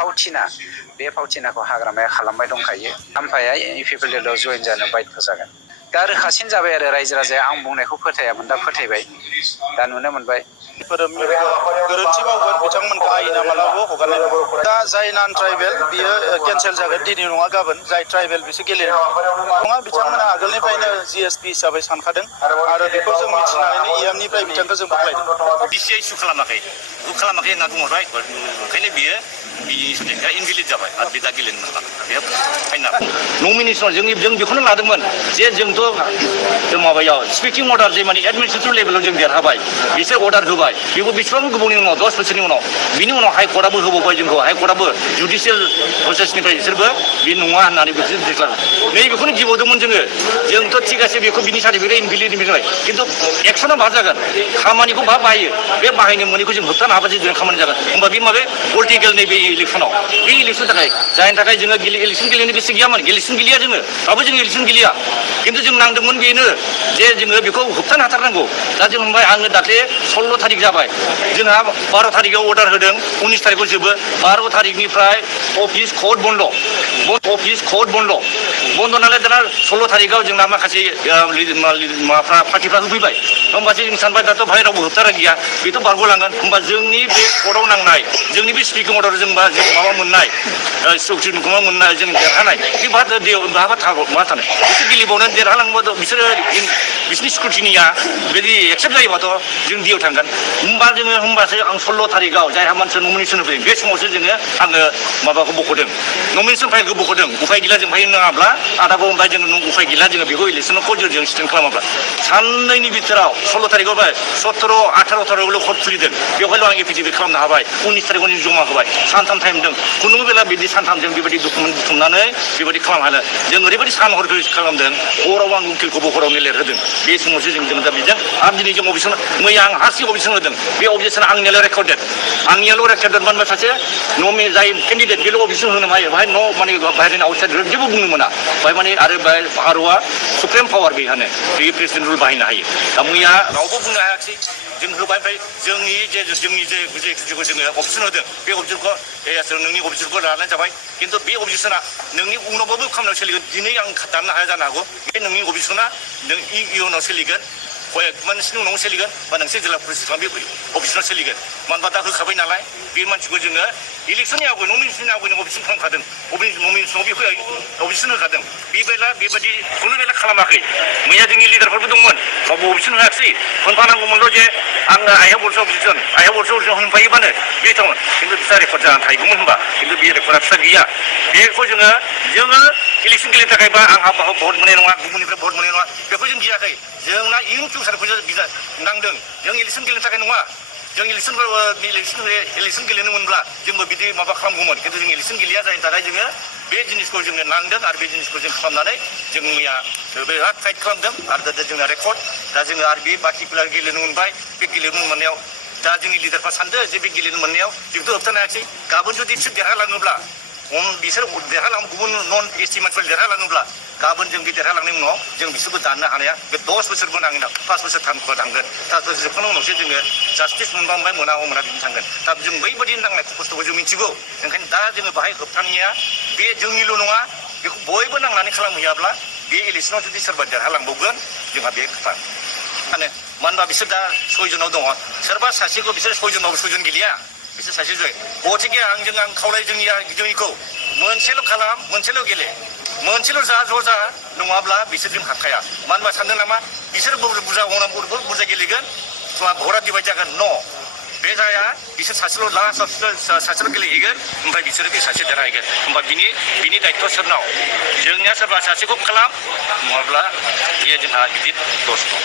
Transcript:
फावथिना बे फावथिनाखौ हाग्रामाया खालामबाय दंखायो आमफाया इउपिपिएलआव जयेन जानो बाध्य जागोन दा रोखासिन जाबाय आरो रायजो राजाया आं बुंनायखौ फोथायामोन दा फोथायबाय दा नुनो मोनबाय गोरोन्थि मावगोन बिथांमोनखौ आयेना मालाबाबो हगारनाय नङा दा जाय नन ट्राइबेल बियो केन्सेल जागोन दिनै नङा गाबोन जाय ट्राइबेल बिसोर गेलेनो नङा बिथांमोना आगोलनिफ्रायनो जिएसपि हिसाबै सानखादों आरो बेखौ जों मिथिनानैनो इएमनिफ्राय बिथांखौ जों बुंलायदों डिसिआ इस्यु खालामाखै होनना बुंहरबाय ओंखायनो बियो बिनि साबजेक्टआ इनभेलिड जाबाय आरो बे दा गेलेनो मोनला बेयो फाइन नमिनेसनाव जों बेखौनो लादोंमोन जे जोंथ' माबायाव स्पिकिं अर्डार जे माने एडमिनिस्ट्रेटिभ लेभेलाव जों देरहाबाय बिसोर अर्डार होबाय बेबो बेसेबां गोबावनि उनाव 10 बोसोरनि उनाव बिनि उनाव हाइकर्टआबो होबावबाय जोंखौ हाइकर्टआबो जुडिसियेल प्रसेसनिफ्राय बिसोरबो बे नङा होननानै बिसोर डिक्लार नैबेखौनो गिबावदोंमोन जोंथ' थिग আছে बेखौ बिनि सार्टिफिकेट इनभेलिड जाबाय खिन्थु एक्सना मा जागोन खामानिखौ बाहायो बे बाहायनो मोनैखौ जों होबथानो हाबासो जों खामानि जागोन होमबा बे माबे पलिटिकेल नैबे इलेक्सनाव बे इलेक्सन थाखाय जायनि थाखाय जोङो इलेक्सन गेलेनो गोसो गैयामोन इलेक्सन गेलेया जोङो दाबो जों इलेक्सन गेलेया खिन्थु जों नांदोंमोन बेनो जे जोङो बेखौ होबथानो हाथारनांगौ दा जों होनबाय आङो दाख्लै 16 थारिख जाबाय जोंहा 12 थारिखआव अर्डार होदों 19 थारिखआव जोबो 12 थारिखनिफ्राय अफिस कोर्ट बन्द नालाय दाना 16 थारिखआव जोंना माखासे माबाफ्रा पार्टिफ्रा होफैबाय होमबासो जों सानबाय दाथ' बाहाय रावबो होबथारा गैया बेथ' बारग'लांगोन होमबा जोंनि बे कर्टआव नांनाय जोंनि बे स्पिकिं अर्डार जों माबा मोननाय स्ट्रक्चरखौ मोननाय जों देरहानाय बे बहाबा मा थानो बिसोर गेलेबावनानै देरहालांबाथ' बिसोरनि स्क्रुटिनिया बिदि एक्सेप्ट जायोबाथ' जों दियाव थांगोन होमबासो आं 16 थारिखआव जायहा मानसि नमिनेसन होफैदों बे समावसो आङो माबाखौ बख'दों नमिनेसन फाइलखौ बख'दों उफाय गैला जों फाय नाङाब्ला आदाखौ होनबाय जोङो उफाय गैला जोङो बेखौ इलेक्सनखौ जों स्टेन्ड खालामाब्ला साननैनि बिथोराव 16 थारिखआव 17 18 थारिखआवल' कर्ट खुलिदों बेवहायल' आं एफिडेभिट खालामनो हाबाय 19 थारिखआव जों जमा होबाय सानथाम टाइम दं खुनु बेला बिदि सानथामजों बेबायदि डकुमेन्ट बुथुमनानै बेबायदि खालामनो हानो जों ओरैबायदि सान हर खालामदों हराव आं उकिलखौबो हरावनो लिरहोदों बे समावसो जों दा बेजों आरो दिनै जों अबजेक्सन मैया आं हारसिं अबजेक्सन होदों बे अबजेक्सना आंनियाल' रेकर्डेड मानोबा सासे जाय केन्डिडेट बेल' अबजेक्सन होनो हायो बाहाय माने बाहेरनि आउटसाइड जेबो बुंनो मोना बाहाय माने आरो भारतआ सुप्रिम पावार बेहानो बे प्रेसिडेन्ट रुल बाहायनो हायो दा मैया रावबो बुंनो हायाखिसै जों होबाय ओमफ्राय जोंनि जे जोङो अबजेक्सन होदों बे अबजेक्सनखौ नोंनि अबजेक्सनखौ लानाय जाबाय खिन्थु बे अबजेक्सना नोंनि उनावबाबो खामानियाव सोलिगोन दिनै आं दाननो हाया जानो हागौ बे नोंनि अबजेक्सना नों इयुनाव सोलिगोन नोंसिनि उनाव सोलिगोन बा नोंसोर जिल्ला परिषद बे अफिसनाव सोलिगोन मानो होनबा दा होखाबाय नालाय बे मानसिखौ जोङो इलेक्सननि आवगाय नमिनेसननि आवगायनो अबजेक्सन खालामखादों नमिनेसनाव बे अबजेक्सन होखादों बेबायदि खुनु बेला खालामाखै मैया जोंनि लिडारफोरबो दंमोन रावबो अबजेक्सन होआखिसै खोन्थानांगौमोनल' जे आङो आइहा बलसो अबजेक्सन होनफायोबानो बे थावमोन खिन्थु बिस्रा रेकर्ड जानानै थाहैगौमोन होनबा खिन्थु बे रेकर्डआ बिस्रा गैया बेखौ जोङो इलेक्सन गेलेनो थाखाय बा आंहा भट मोननाय नङा गुबुननिफ्राय भट मोननाय नङा बेखौ जों गियाखै जोंना इयुन फिउचारखौ नांदों जों इलेक्सन गेलेनो थाखाय नङा जों इलेक्सन गेलेनो मोनब्ला जोंबो बिदि माबा खालामगौमोन खिन्थु जों इलेक्सन गेलेया जायनि थाखाय जोङो बे जिनिसखौ जोङो नांदों आरो बे जिनिसखौ जों खालामनानै जों मैया बिराद फाइट खालामदों आरो दा जोंना रेकर्ड दा जोङो आरो बे बाखिफोरा गेलेनो मोनबाय बे गेलेनो मोननायाव दा जोंनि लिडारफ्रा सानदों जे बे गेलेनो मोननायाव जोंथ' होबथानो हायाखिसै गाबोन जुदि बिसोर देरहालाङोब्ला बिसोर देरहालाङो गुबुन नन एसटि मानसिफोर देरहालाङोब्ला गाबोन जों बे देरहालांनायनि उनाव जों बिसोरबो दाननो हानाया बे 10 बोसोरबो नाङो 5 बोसोर थांगोन 5 बोसोर जोबखांनायनि उनावसो जोङो जास्टिस मोनबा मोना बिदि थांगोन दा जों बैबायदि नांनाय खस्थ'खौ जों मिथिगौ ओंखायनो दा जोङो बाहाय होबथानाया बे जोंनिल' नङा बेखौ बयबो नांनानै खालामहैयाब्ला बे इलेक्सनाव जुदि सोरबा देरहालांबावगोन जोंहा बे खोथा मानो होनबा बिसोर दा 6 जनाव दङ सोरबा सासेखौ बिसोर 6 जनाव 6 जन गेलेया बिसोर सासे जय गथिखे आं खावलाय जोंनिखौ मोनसेल' खालाम मोनसेल' गेले मोनसेल' ज' नङाब्ला बिसोरजों हाखाया मानो होनबा सानदों नामा बिसोर बुरजा गेलेगोन भरा दिबाय जागोन न' बे जाया बिसोर सासेल' गेलेहैगोन ओमफ्राय बिसोरो बे सासे देरहाहैगोन होमबा बिनि दायित्व सोरनाव जोंनिया सोरबा सासेखौ खालाम नङाब्ला बेयो जोंहा गिदिर दस दं